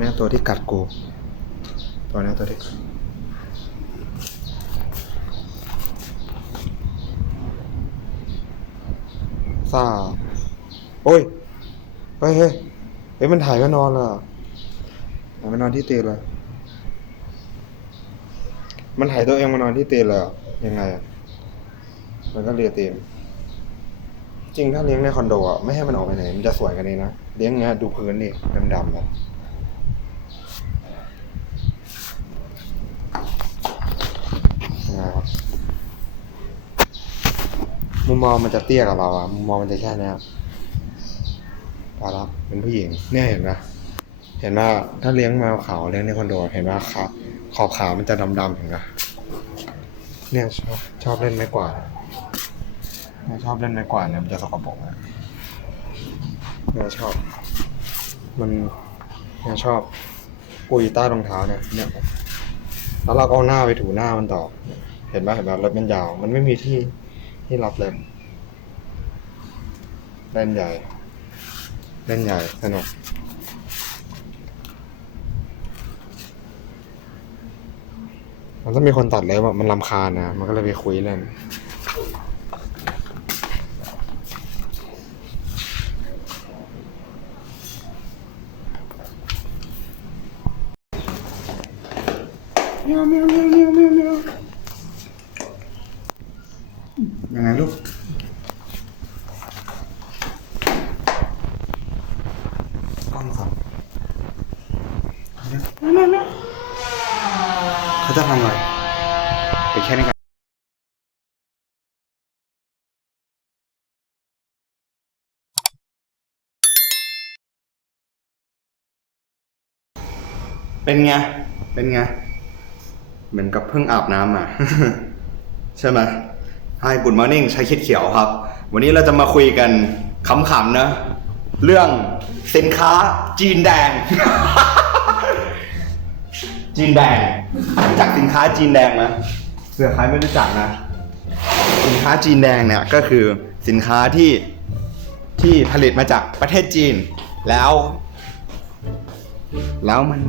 นี้ตัวที่กัดกู ตัวนี้ตัวที่กัดซาโอ้ย เฮ้ยเฮ้ยเฮ้ยมันถ่ายก็นอนเลยเหรอถ่ายมานอนที่เตียงเลย มันถ่ายตัวเองมานอนที่เตียงเลยเหรอยังไงอะมันก็เลียเตียงจริงถ้าเลี้ยงในคอนโดอะไม่ให้มันออกไปไหนมันจะสวยกันเองนะ เลี้ยงเงี้ยดูพื้นดิดำๆเลยยังไงครับ มุมมองมันจะเตี้ยกับเราอะมุมมองมันจะแค่เนี้ยพอแล้วเป็นผู้หญิง เนี่ยเห็นไหมเห็นว่าถ้าเลี้ยงแมวขาวเลี้ยงในคอนโด เห็นว่าขาขอบขามันจะดำๆเห็นไหมเนี่ยชอบชอบเล่นไม้กวาดเนี่ยชอบเล่นไม้กวาดเนี่ยมันจะสกปรกนะเนี่ยชอบ มันเนี่ยชอบกุยใต้รองเท้าเนี่ยเนี่ยแล้วเราก็เอาหน้าไปถูหน้ามันต่อ เห็นไหมเห็นไหมเล็บมันยาว มันไม่มีที่ที่รับเล็บ เล่นใหญ่ เล่นใหญ่ สนุกมันต้องมีคนตัดเล็บอะมันลำคาญนะ มันก็เลยไปคุยเล่นเมีย เป็นไง เป็นไง เหมือนกับเพิ่งอาบน้ำมา ใช่ไหม Hi Good Morning ใช้คิดเขียวครับ วันนี้เราจะมาคุยกันขำๆนะ เรื่องสินค้าจีนแดง จีนแดงรู้จักสินค้าจีนแดงไหมเผื่อใครไม่รู้จักนะ สินค้าจีนแดงเนี่ยก็คือสินค้าที่ที่ผลิตมาจากประเทศจีนแล้ว แล้วมัน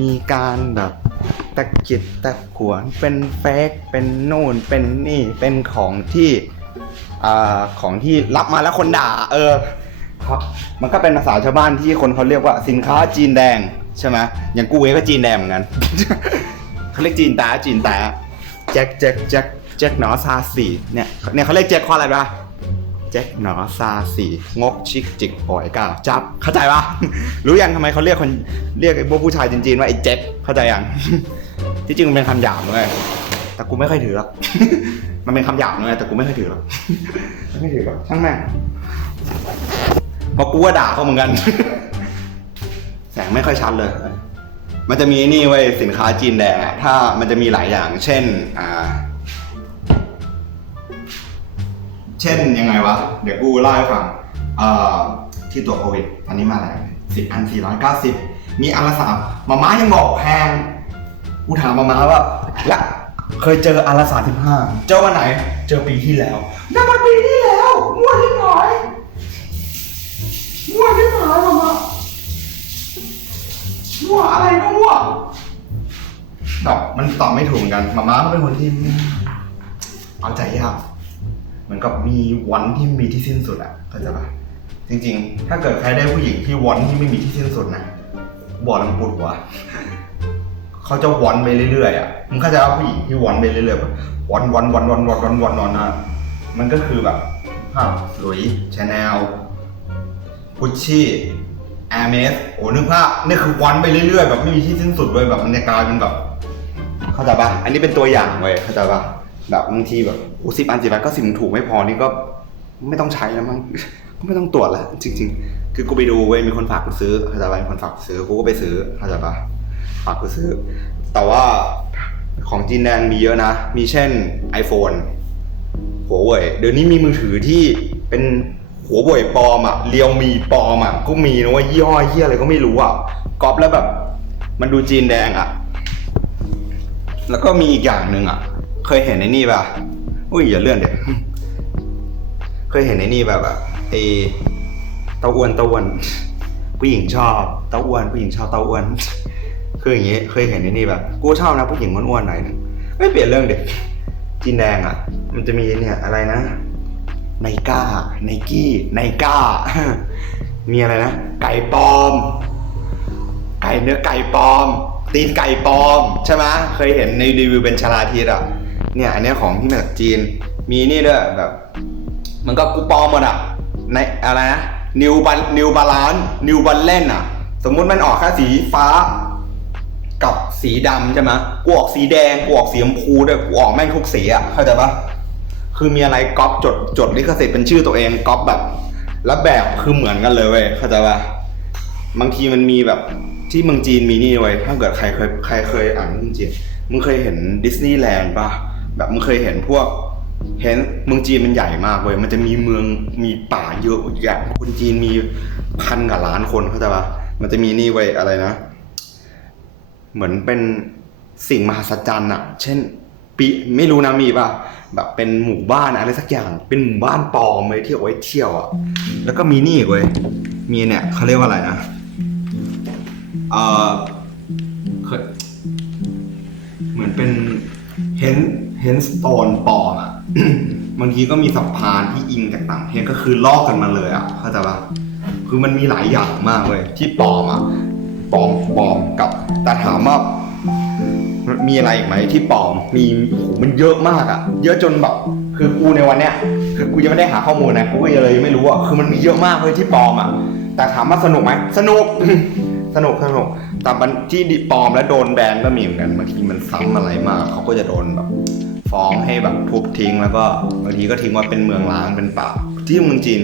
มีการแบบตะกิดตะขวนเป็นเฟกเป็นโน่นเป็นนี่เป็นของที่อ่าของที่รับมาแล้วคนด่า เออครับมันก็เป็นภาษาชาวบ้านที่คนเขาเรียกว่าสินค้าจีนแดงใช่ไหมอย่างกูเองก็จีนแดงเหมือนกันเขาเรียกจีนตาจีนตาแจ็คแจ็คแจ็คแจ็คหนอซาสีเนี่ยเนี่ยเขาเรียกแจ็คข้ออะไรปะ จ็คหนอซาสีงกชิกจิกปล่อยก้าวจับ เข้าใจปะรู้ยังทำไมเขาเรียกคนเรียกไอ้พวกผู้ชายจีนๆว่าไอ้แจ็คเข้าใจยังที่จริงมันเป็นคำหยาบเลยแต่กูไม่ค่อยถือหรอกมันเป็นคำหยาบเลยแต่กูไม่ค่อยถือหรอกไม่ถือหรอกช่างแม่งเพราะกูว่าด่าเขาเหมือนกัน แสงไม่ค่อยชัดเลย มันจะมีนี่ไว้ยสินค้าจีนแดงถ้ามันจะมีหลายอย่าง เช่น อ่า เช่นยังไงวะ เดี๋ยวกูเล่าให้ฟังเอ่อที่ตัวโควิดตอนนี้มาแล้วสิบอันสี่ร้อยเก้าสิบมีอันละสามมาม้ายังบอกแพงกูถามมาม้าว่าและเคยเจออันละสามสิบห้าเจอวันไหน เจอปีที่แล้วนั่นมันปีที่แล้วมั่วที่หน่อยมั่วที่หน่อยมาม้ามั่วอะไรก็มั่วแบบมันตอบไม่ถูกกันมาม้าก็เป็นคนที่เอาใจยาก เหมือนกับมีวันที่มีที่สิ้นสุดอะเข้าใจปะจริง ๆ ถ้าเกิดใครได้ผู้หญิงที่วันที่ไม่มีที่สิ้นสุดนะบอกแล้วมันปวดหัวเขาจะวันไปเรื่อยๆอะมึงเข้าใจว่าผู้หญิงที่วันไปเรื่อยๆแบบวันวันวันวันวันวันวันวันนะมันก็คือแบบภาพหลุยชาแนลกุชชี่แอร์เมสโอ้นึกภาพนี่คือวันไปเรื่อยๆแบบไม่มีที่สิ้นสุดเลยแบบมันจะกลายเป็นแบบเข้าใจปะอันนี้เป็นตัวอย่างเว้ยเข้าใจปะ แบบบางทีแบบอุสิบอันสิบอันก็สิบถูกไม่พอนี่ก็ไม่ต้องใช้แล้วมั้งก็ไม่ต้องตรวจแล้วจริง ๆ คือกูไปดูเว้ยมีคนฝากกูซื้อเข้าใจปะมีคนฝากซื้อกูก็ไปซื้อเข้าใจปะฝากกูซื้อ แต่ว่าของจีนแดงมีเยอะนะ มีเช่น iPhone หัวเว่ยเดี๋ยวนี้มีมือถือที่เป็นหัวเว่ยปลอมอะเรียวมีปลอมอะก็มีนะว่ายี่ห้อเฮียอะไรก็ไม่รู้อะก๊อปแล้วแบบ มันดูจีนแดงอะแล้วก็มีอีกอย่างหนึ่งอะ เคยเห็นในนี่ป่ะ อุ้ยอย่าเลื่อนเดี๋ยวเคยเห็นในนี่แบบแบบไอเตาอ้วนเตาอ้วนผู้หญิงชอบเต้าอ้วนผู้หญิงชอบเต้าอ้วนคืออย่างงี้เคยเห็นในนี่แบบกูชอบนะผู้หญิงอ้วนๆหน่อยหนึงไม่เปลี่ยนเรื่องเด็กจีนแดงอะ มันจะมีเนี่ยอะไรนะไนก้าไนกี้ไนก้า มีอะไรนะ ไก่ปลอม ไก่เนื้อไก่ปลอม ตีนไก่ปลอม ใช่ไหมเคยเห็นในรีวิวเป็นชาลาทิศอะ เนี่ยอันนี้ของที่มาจากจีน มีนี่ด้วยแบบ มันก็กูปอมหมดอะในอะไรนะนิวบันนิวบาลานนิวบัลเล่นอะ สมมุติมันออกแค่สีฟ้า กับสีดำใช่ไหมกูออกสีแดงกูออกสีชมพูด้วยกูออกแม่งทุกสีอะเข้าใจปะคือมีอะไรก๊อปจดจดลิขสิทธิ์เป็นชื่อตัวเองก๊อปแบบแล้วแบบคือเหมือนกันเลยเว้ยเข้าใจปะบางทีมันมีแบบที่เมืองจีนมีนี่เว้ยถ้าเกิดใครเคยใครเคยอ่านเรื่องจีนมึงเคยเห็นดิสนีย์แลนด์ปะ แบบมึงเคยเห็นพวกเห็นเมืองจีนมันใหญ่มากเว้ยมันจะมีเมืองมีป่าเยอะอย่างคนจีนมีพันกับล้านคนเข้าใจปะมันจะมีนี่เว้ยอะไรนะ เหมือนเป็นสิ่งมหัศจรรย์อะเช่นปีไม่รู้นะมีป่ะแบบเป็นหมู่บ้านอะไรสักอย่าง เป็นหมู่บ้านปลอมเลยที่เอาไว้เที่ยวอะแล้วก็มีนี่เว้ยมีเนี่ยเขาเรียกว่าอะไรนะเออเคยเหมือนเป็น เฮนเฮนสโตนปอมอะบางทีก็มีสะพานที่อิงจากต่างประเทศก็คือลอกกันมาเลยอะเข้าใจปะคือมันมีหลายอย่างมากเลยที่ปลอมอะปลอมปลอมกับ แต่ถามว่ามีอะไรอีกไหมที่ปลอมมีโอ้โหมันเยอะมากอะ เยอะจนแบบ คือกูในวันเนี้ยคือกูยังไม่ได้หาข้อมูลนะกูก็เลยไม่รู้อะคือมันมีเยอะมากเลยที่ปลอมอะ แต่ถามว่าสนุกไหมสนุก สนุกสนุกแต่มันที่ดิปลอมและโดนแบนก็มีเหมือนกันบางทีมันซ้ำอะไรมากเขาก็จะโดนแบบฟ้องให้แบบทุบทิ้งแล้วก็บางทีก็ทิ้งว่าเป็นเมืองล้างเป็นป่าที่เมืองจีน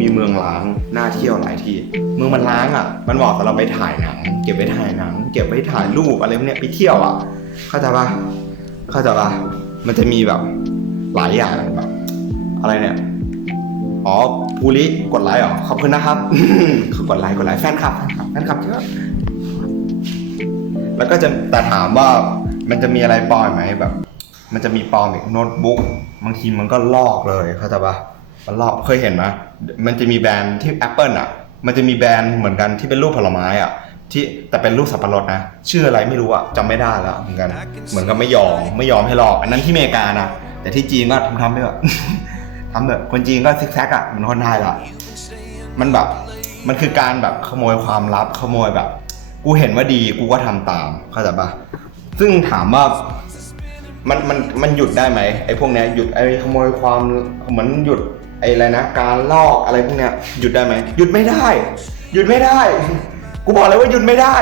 มีเมืองล้างน่าเที่ยวหลายที่ เมืองมันล้างอะ มันเหมาะสำหรับไปถ่ายหนัง เก็บไว้ถ่ายหนัง เก็บไว้ถ่ายรูปอะไรพวกเนี้ยไปเที่ยวอะ เข้าใจปะเข้าใจปะมันจะมีแบบหลายอย่างแบบ อะไรเนี่ยอ๋อ ภูริกดไลค์เหรอขอบคุณนะครับคือกดไลค์กดไลค์แฟนคลับแฟนคลับแฟนคลับเยอะแล้วก็จะแต่ถามว่ามันจะมีอะไรปลอมไหมแบบ มันจะมีปลอมอีกโน้ตบุ๊กบางทีมันก็ลอกเลยเข้าใจปะมันลอกเคยเห็นไหมมันจะมีแบรนด์ที่ Apple อะ มันจะมีแบรนด์เหมือนกันที่เป็นรูปผลไม้อะที่แต่เป็นรูปสับปะรดนะ ชื่ออะไรไม่รู้อะจำไม่ได้แล้วเหมือนกัน เหมือนกับไม่ยอมไม่ยอมให้ลอก อันนั้นที่อเมริกานะแต่ที่จีนก็ทำทำไปแบบ ทำแบบคนจีนก็ซิกแซกอะเหมือนคนไทยละมันแบบมันคือการแบบขโมยความลับขโมยแบบ กูเห็นว่าดีกูก็ทำตามเข้าใจปะซึ่งถามว่ามันมันมันหยุดได้ไหมไอ้พวกเนี้ยหยุดไอ้ขโมยความเหมือนหยุดไอ้อะไรนะการลอกอะไรพวกเนี้ยหยุดได้ไหมหยุดไม่ได้ หยุดไม่ได้ กูบอกเลยว่าหยุดไม่ได้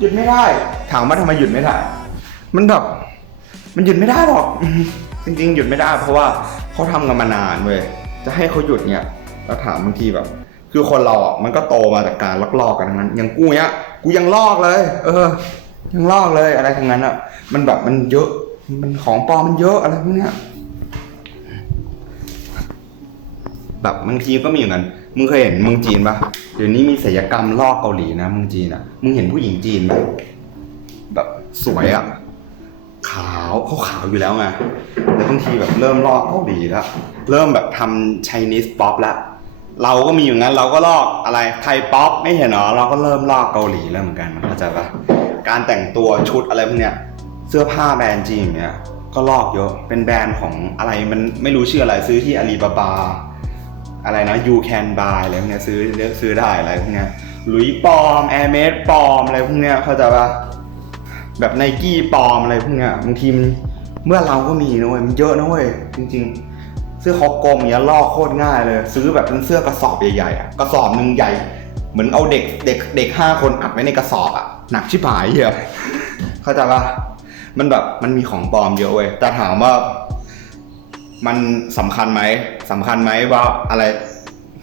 หยุดไม่ได้ ถามว่าทำไมหยุดไม่ได้ มันแบบมันหยุดไม่ได้หรอก จริงๆ หยุดไม่ได้เพราะว่าเขาทำกันมานานเว้ยจะให้เขาหยุดเนี่ยเราถามบางทีแบบ คือคนเราอะมันก็โตมาจากการลอกลอกๆกันทั้งนั้นอย่างกูเนี้ยกูยังลอกเลย เออ ยังลอกเลยอะไรทั้งนั้นอะ มันแบบมันเยอะ มันของปลอมมันเยอะอะไรพวกเนี้ยแบบบางทีก็มีเหมือนกันมึงเคยเห็นเมืองจีนปะเดี๋ยวนี้มีศิลปกรรมลอกเกาหลีนะเมืองจีนอะ มึงเห็นผู้หญิงจีนไหมแบบสวยอะ ขาวเขาขาวอยู่แล้วไงแล้วบางทีแบบเริ่มลอกเกาหลีแล้วเริ่มแบบทำ Chinese pop แล้วเราก็มีอย่างนั้นเราก็ลอกอะไรไทยป๊อปไม่เห็นหรอเราก็เริ่มลอกเกาหลีแล้วเหมือนกันเข้าใจปะการแต่งตัวชุดอะไรพวกเนี้ยเสื้อผ้าแบรนด์จีนเงี้ยก็ลอกเยอะเป็นแบรนด์ของอะไรมันไม่รู้ชื่ออะไรซื้อที่อาลีบาบาอะไรนะ you can buy อะไรพวกเนี้ยซื้อเลือกซื้อได้อะไรพวกเนี้ยหลุยปอมแอร์เมสปอมอะไรพวกเนี้ยเข้าใจปะ แบบไนกี้ปลอมอะไรพวกเนี้ยบางทีมันเมื่อเราก็มีนะเว้ยมันเยอะนะเว้ยจริง ๆ เสื้อคอกลมอย่างเงี้ยลอกโคตรง่ายเลย ซื้อแบบเป็นเสื้อกระสอบใหญ่ๆอะกระสอบหนึ่งใหญ่ เหมือนเอาเด็กเด็กเด็กห้าคนอัดไว้ในกระสอบอะหนักชิบหายเหี้ยเข้าใจปะมันแบบมันมีของปลอมเยอะเว้ยแต่ถามว่ามันสำคัญไหมสำคัญไหมว่าอะไร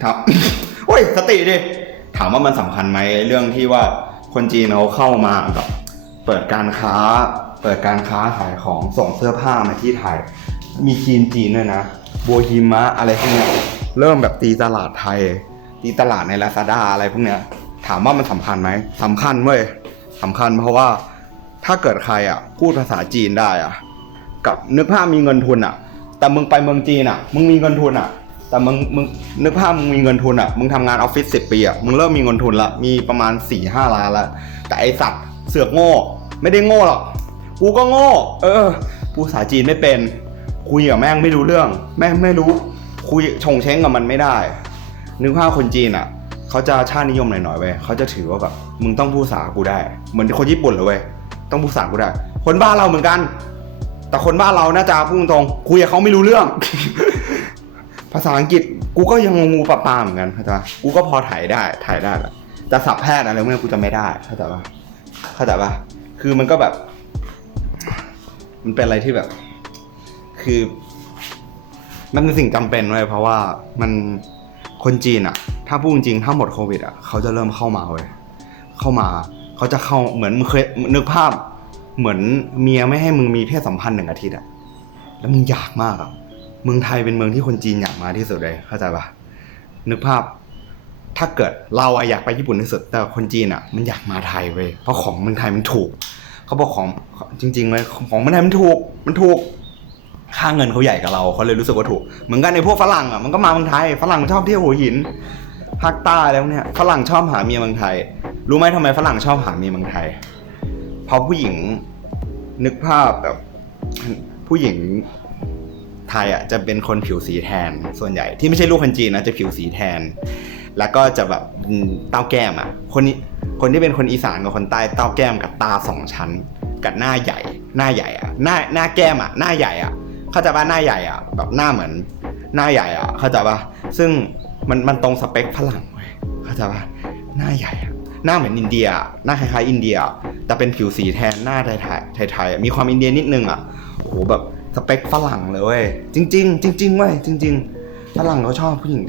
ครับโอ้ยสติดิถามว่ามันสำคัญไหมเรื่องที่ว่าคนจีนเขาเข้ามาแบบ เปิดการค้า เปิดการค้าขายของส่งเสื้อผ้ามาที่ไทย มีคีนจีนด้วยนะบัวหิมะอะไรพวกเนี้ยเริ่มแบบตีตลาดไทย ตีตลาดในลาซาด้าอะไรพวกเนี้ย ถามว่ามันสำคัญไหมสำคัญเว้ยสำคัญเพราะว่าถ้าเกิดใครอะพูดภาษาจีนได้อะกับนึกภาพมีเงินทุนอะ แต่มึงไปเมืองจีนอะ มึงมีเงินทุนอะ แต่มึงมึงนึกภาพมึงมีเงินทุนอะมึงทำงานออฟฟิศสิบปีอะมึงเริ่มมีเงินทุนละมีประมาณ4ี่ห้าล้านละแต่ไอสัตว์เสือกโง่ ไม่ได้โง่หรอกกูก็โง่ เออพูดภาษาจีนไม่เป็น คุยกับแม่งไม่รู้เรื่อง แม่งไม่รู้ คุยชงเช้งกับมันไม่ได้ นึกภาพคนจีนอะเขาจะชาตินิยมหน่อยๆเว้ยเขาจะถือว่าแบบมึงต้องพูดภาษากูได้ เหมือนคนญี่ปุ่นเลยเว้ยต้องพูดภาษากูได้ คนบ้านเราเหมือนกัน แต่คนบ้านเราน่าจะพูดตรงคุยกับเขาไม่รู้เรื่อง ภาษาอังกฤษกูก็ยังงูปลาปลาเหมือนกันเข้าใจปะกูก็พอถ่ายได้ถ่ายได้แหละแต่สับแพทย์อะไรพวกนี้กูจะไม่ได้เข้าใจปะเข้าใจปะ คือมันก็แบบ มันเป็นอะไรที่แบบ คือ มันเป็นสิ่งจำเป็นเว้ยเพราะว่ามันคนจีนอะถ้าพูดจริงๆถ้าหมดโควิดอะเขาจะเริ่มเข้ามาเว้ยเข้ามา เขาจะเข้าเหมือนมึงเคยนึกภาพ เหมือนเมียไม่ให้มึงมีเพศสัมพันธ์หนึ่งอาทิตย์อะแล้วมึงอยากมากอะเมืองไทยเป็นเมืองที่คนจีนอยากมาที่สุดเลยเข้าใจปะนึกภาพ ถ้าเกิดเราอะอยากไปญี่ปุ่นที่สุด แต่คนจีนอะมันอยากมาไทยเว้ยเพราะของเมืองไทยมันถูก เขาบอกของจริงๆเลยของเมืองไทยมันถูกมันถูกค่าเงินเขาใหญ่กับเราเขาเลยรู้สึกว่าถูกเหมือนกันในพวกฝรั่งอะมันก็มาเมืองไทยฝรั่งชอบเที่ยวหัวหินภาคใต้แล้วเนี่ยฝรั่งชอบหาเมียเมืองไทย รู้ไหมทำไมฝรั่งชอบหาเมียเมืองไทย เพราะผู้หญิงนึกภาพแบบผู้หญิง ไทยอะจะเป็นคนผิวสีแทนส่วนใหญ่ที่ไม่ใช่ลูกคนจีนนะจะผิวสีแทน แล้วก็จะแบบเต้าแก้มอะคนนี้คนที่เป็นคนอีสานกับคนใต้เต้าแก้มกับตาสองชั้น กับหน้าใหญ่ หน้าใหญ่อะหน้าหน้าแก้มอะหน้าใหญ่อะเข้าใจป่ะหน้าใหญ่อะแบบหน้าเหมือนหน้าใหญ่อะเข้าใจป่ะซึ่งมันมันตรงสเปคฝรั่งเว้ยเข้าใจป่ะหน้าใหญ่อะหน้าเหมือนอินเดียอะหน้าคล้ายๆอินเดียอะแต่เป็นผิวสีแทนหน้าไทยๆไทยๆมีความอินเดียนิดนึงอะโอ้โหแบบ สเปคฝรั่งเลยเว้ยจริง ๆ จริงๆเว้ยจริง ๆ ฝรั่งเขาชอบผู้หญิง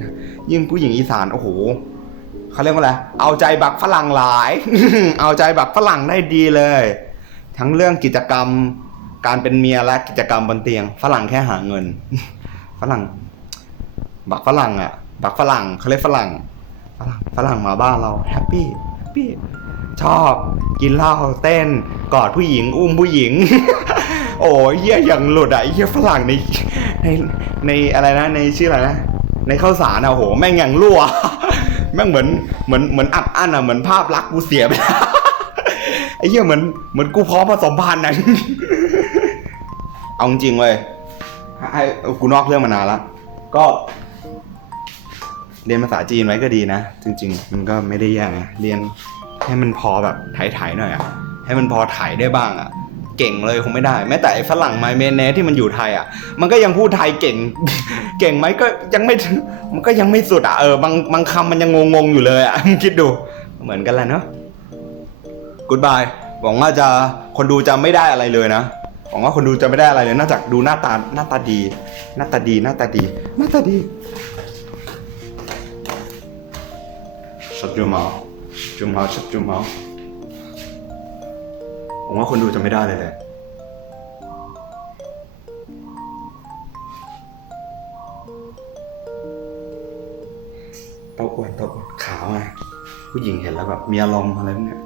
ยิ่งผู้หญิงอีสานโอ้โหเขาเรียกว่าอะไรเอาใจบักฝรั่งหลาย เอาใจบักฝรั่งได้ดีเลย ทั้งเรื่องกิจกรรมการเป็นเมียและกิจกรรมบนเตียง ฝรั่งแค่หาเงิน ฝรั่ง บักฝรั่งอะ บักฝรั่งเขาเรียกฝรั่ง ฝรั่งฝรั่งมาบ้านเราแฮปปี้แฮปปี้ ชอบกินเหล้าเต้น กอดผู้หญิง อุ้มผู้หญิง โอ้ยเหี้ยอย่างหลุดอะไอ้เหี้ยฝรั่งในในในอะไรนะในชื่ออะไรนะในข้าวสารอะโหแม่งอย่างรั่วแม่งเหมือนเหมือนเหมือนอัดอั้นอะเหมือนภาพลักษณ์กูเสียไปแล้วไอ้เหี้ยเหมือนเหมือนกูพร้อมผสมพันธุ์นะเอาจริงเว้ยให้กูนอกเรื่องมานานละก็ เรียนภาษาจีนไว้ก็ดีนะ จริง ๆ มันก็ไม่ได้แย่นะเรียน ให้มันพอแบบถ่ายๆหน่อยอะให้มันพอถ่ายได้บ้างอะเก่งเลยคงไม่ได้ แม้แต่ไอ้ฝรั่งไมเมเนที่มันอยู่ไทยอะมันก็ยังพูดไทยเก่ง เก่งไหมก็ยังไม่มันก็ยังไม่สุดอะเออบางบางคำมันยังงงๆอยู่เลยอะมึงคิดดู เหมือนกันแหละเนาะกูดบายหวังว่าจะคนดูจะไม่ได้อะไรเลยนะหวังว่าคนดูจะไม่ได้อะไรเลยนอกจากดูหน้าตาหน้าตาดี หน้าตาดีหน้าตาดีหน้าตาดี Shut your mouth Shut your mouth Shut your mouth ผมว่าคนดูจะไม่ได้เลยแหละเต้าอ้วนเต้าอ้วนขาวไงผู้หญิงเห็นแล้วแบบมีอารมณ์อะไรพวกเนี้ย